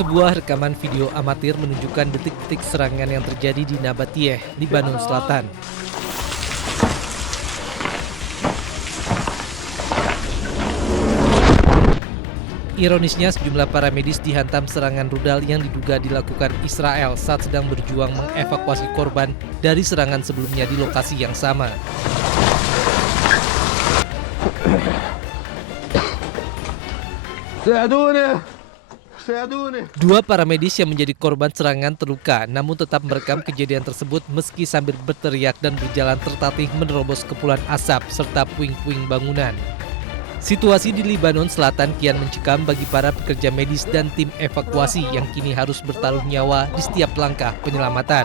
Sebuah rekaman video amatir menunjukkan detik-detik serangan yang terjadi di Nabatiyeh, Lebanon Selatan. Ironisnya, sejumlah para medis dihantam serangan rudal yang diduga dilakukan Israel saat sedang berjuang mengevakuasi korban dari serangan sebelumnya di lokasi yang sama. Dua para medis yang menjadi korban serangan terluka, namun tetap merekam kejadian tersebut meski sambil berteriak dan berjalan tertatih menerobos kepulan asap serta puing-puing bangunan. Situasi di Lebanon Selatan kian mencekam bagi para pekerja medis dan tim evakuasi yang kini harus bertaruh nyawa di setiap langkah penyelamatan.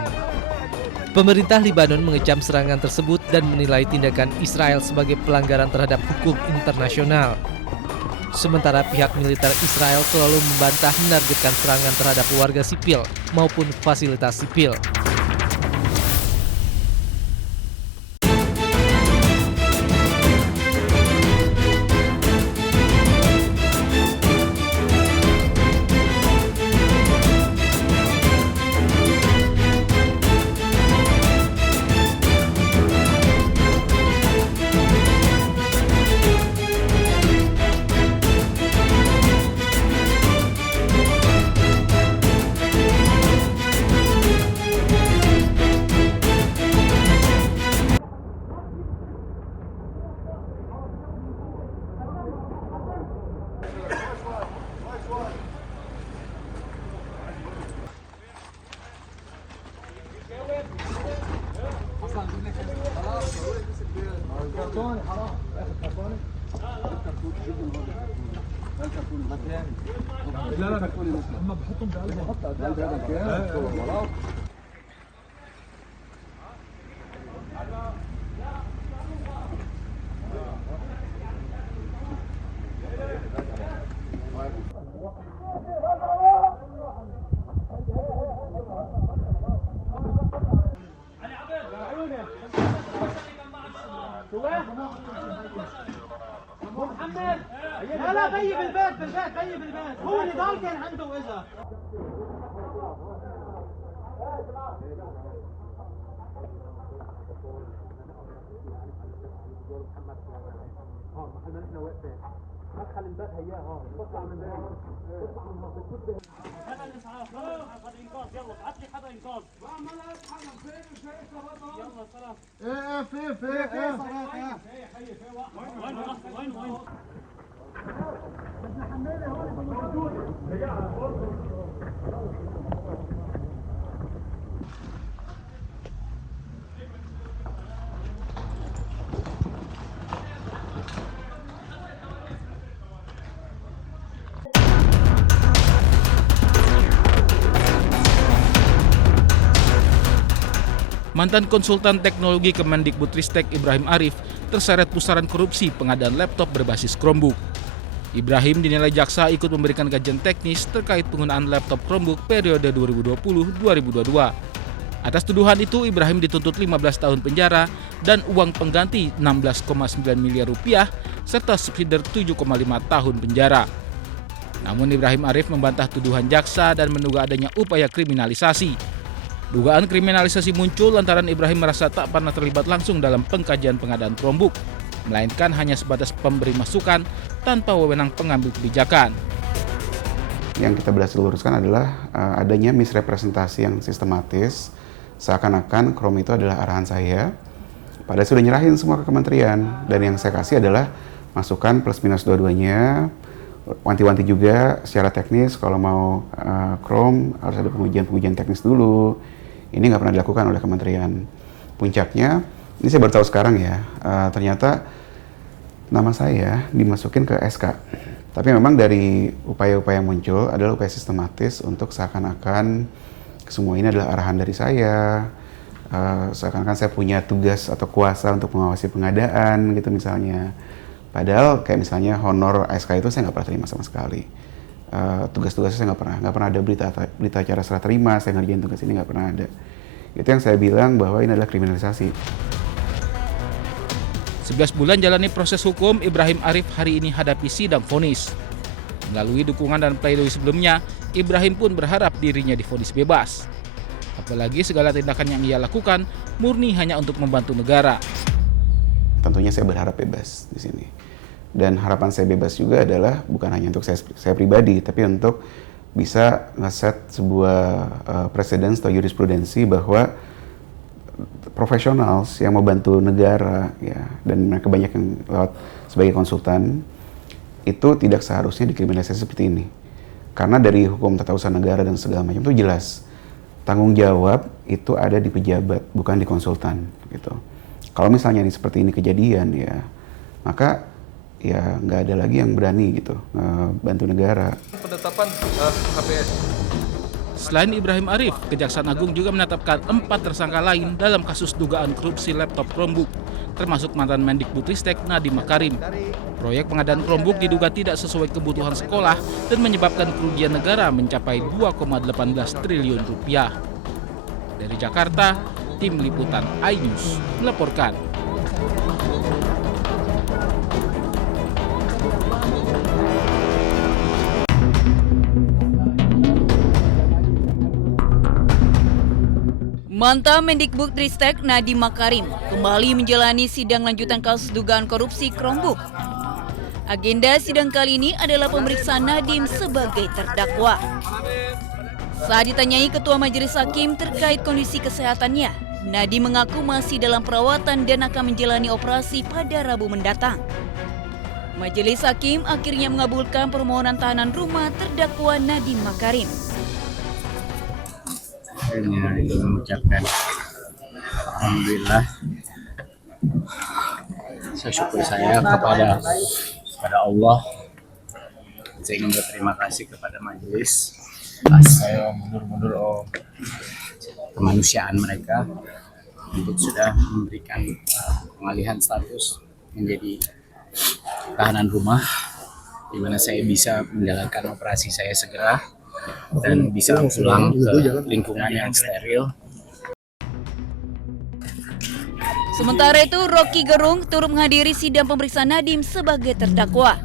Pemerintah Lebanon mengecam serangan tersebut dan menilai tindakan Israel sebagai pelanggaran terhadap hukum internasional. Sementara pihak militer Israel selalu membantah menargetkan serangan terhadap warga sipil maupun fasilitas sipil. محمد لا طيب البيت طيب البيت هو اللي ضل كان عنده اذا محل احنا واقفين مدخل البيت هياه هون بطلع من بعيد بطلع من هون بتفوت هذا الاسعاف حدا انقاذ يلا ابعث لي حدا انقاذ ما لا اتحرك فين يلا سلام ايه في وين بدنا حماله هون موجود Mantan konsultan teknologi Kemendikbudristek Ibrahim Arif terseret pusaran korupsi pengadaan laptop berbasis Chromebook. Ibrahim dinilai jaksa ikut memberikan kajian teknis terkait penggunaan laptop Chromebook periode 2020-2022. Atas tuduhan itu, Ibrahim dituntut 15 tahun penjara dan uang pengganti 16,9 miliar rupiah serta subsidi 7,5 tahun penjara. Namun Ibrahim Arif membantah tuduhan jaksa dan menduga adanya upaya kriminalisasi. Dugaan kriminalisasi muncul lantaran Ibrahim merasa tak pernah terlibat langsung dalam pengkajian pengadaan Chromebook, melainkan hanya sebatas pemberi masukan tanpa wewenang pengambil kebijakan. Yang kita berhasil luruskan adalah adanya misrepresentasi yang sistematis, seakan-akan Chrome itu adalah arahan saya. Padahal sudah nyerahin semua ke kementerian, dan yang saya kasih adalah masukan plus minus dua-duanya, wanti-wanti juga secara teknis kalau mau Chrome harus ada pengujian teknis dulu. Ini nggak pernah dilakukan oleh kementerian. Puncaknya, ini saya baru tahu sekarang ya, ternyata nama saya dimasukin ke SK. Tapi memang dari upaya-upaya yang muncul adalah upaya sistematis untuk seakan-akan semua ini adalah arahan dari saya. Seakan-akan saya punya tugas atau kuasa untuk mengawasi pengadaan gitu misalnya. Padahal kayak misalnya honor SK itu saya nggak pernah terima sama sekali. Tugas-tugasnya saya nggak pernah ada berita acara serah terima, saya ngerjain tugas ini nggak pernah ada. Itu yang saya bilang bahwa ini adalah kriminalisasi. 11 bulan jalani proses hukum, Ibrahim Arif hari ini hadapi sidang vonis. Melalui dukungan dan pledoi sebelumnya, Ibrahim pun berharap dirinya divonis bebas. Apalagi segala tindakan yang ia lakukan murni hanya untuk membantu negara. Tentunya saya berharap bebas di sini. Dan harapan saya bebas juga adalah bukan hanya untuk saya pribadi, tapi untuk bisa ngeset sebuah presiden atau jurisprudensi bahwa profesional yang membantu negara, ya, dan mereka banyak yang lewat sebagai konsultan, itu tidak seharusnya dikriminalisasi seperti ini. Karena dari hukum tata usaha negara dan segala macam itu jelas, tanggung jawab itu ada di pejabat, bukan di konsultan, gitu. Kalau misalnya ini seperti ini kejadian, ya, maka ya nggak ada lagi yang berani gitu bantu negara. Penetapan HPS. Selain Ibrahim Arif, Kejaksaan Agung juga menetapkan 4 tersangka lain dalam kasus dugaan korupsi laptop Chromebook, termasuk mantan Mendikbudristek Nadiem Makarim. Proyek pengadaan Chromebook diduga tidak sesuai kebutuhan sekolah dan menyebabkan kerugian negara mencapai 2,18 triliun rupiah. Dari Jakarta, Tim Liputan iNews melaporkan. Mantan Mendikbudristek Nadiem Makarim kembali menjalani sidang lanjutan kasus dugaan korupsi Chromebook. Agenda sidang kali ini adalah pemeriksaan Nadiem sebagai terdakwa. Saat ditanyai Ketua Majelis Hakim terkait kondisi kesehatannya, Nadiem mengaku masih dalam perawatan dan akan menjalani operasi pada Rabu mendatang. Majelis Hakim akhirnya mengabulkan permohonan tahanan rumah terdakwa Nadiem Makarim. Akhirnya itu mengucapkan alhamdulillah, saya syukur saya kepada Allah. Saya ingin berterima kasih kepada majelis saya mundur kemanusiaan mereka untuk sudah memberikan pengalihan status menjadi tahanan rumah, di mana saya bisa menjalankan operasi saya segera dan bisa pulang ke lingkungan yang steril. Sementara itu, Rocky Gerung turut menghadiri sidang pemeriksaan Nadiem sebagai terdakwa.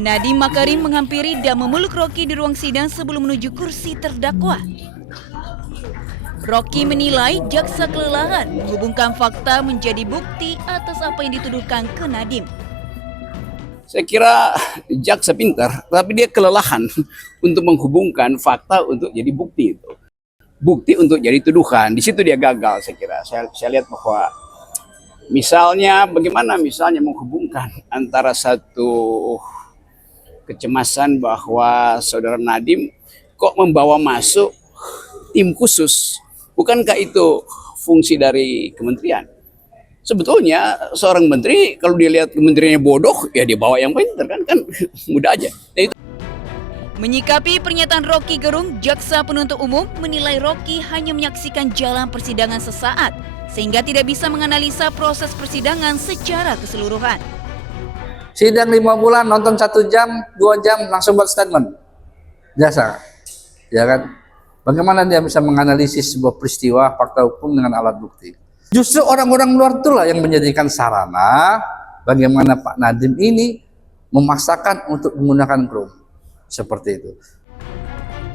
Nadiem Makarim menghampiri dan memeluk Rocky di ruang sidang sebelum menuju kursi terdakwa. Rocky menilai jaksa kelelahan menghubungkan fakta menjadi bukti atas apa yang dituduhkan ke Nadiem. Saya kira jaksa pintar, tapi dia kelelahan untuk menghubungkan fakta untuk jadi bukti itu. Bukti untuk jadi tuduhan, di situ dia gagal saya kira. Saya lihat bahwa misalnya bagaimana misalnya menghubungkan antara satu kecemasan bahwa saudara Nadiem kok membawa masuk tim khusus. Bukankah itu fungsi dari kementerian? Sebetulnya seorang menteri kalau dia lihat kementeriannya bodoh, ya dia bawa yang pintar kan mudah aja. Nah, itu. Menyikapi pernyataan Rocky Gerung, jaksa penuntut umum menilai Rocky hanya menyaksikan jalan persidangan sesaat sehingga tidak bisa menganalisa proses persidangan secara keseluruhan. Sidang 5 bulan, nonton 1 jam, 2 jam, langsung buat statement. Jasa, ya kan? Bagaimana dia bisa menganalisis sebuah peristiwa fakta hukum dengan alat bukti? Justru orang-orang luar itulah yang menjadikan sarana bagaimana Pak Nadiem ini memaksakan untuk menggunakan Chrome. Seperti itu.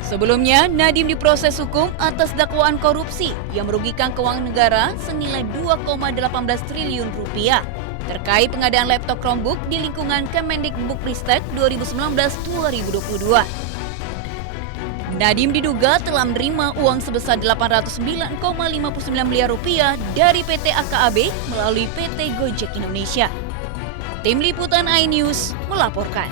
Sebelumnya, Nadiem diproses hukum atas dakwaan korupsi yang merugikan keuangan negara senilai 2,18 triliun rupiah terkait pengadaan laptop Chromebook di lingkungan Kemendikbudristek 2019-2022. Nadiem diduga telah menerima uang sebesar 809,59 miliar rupiah dari PT AKAB melalui PT Gojek Indonesia. Tim Liputan iNews melaporkan.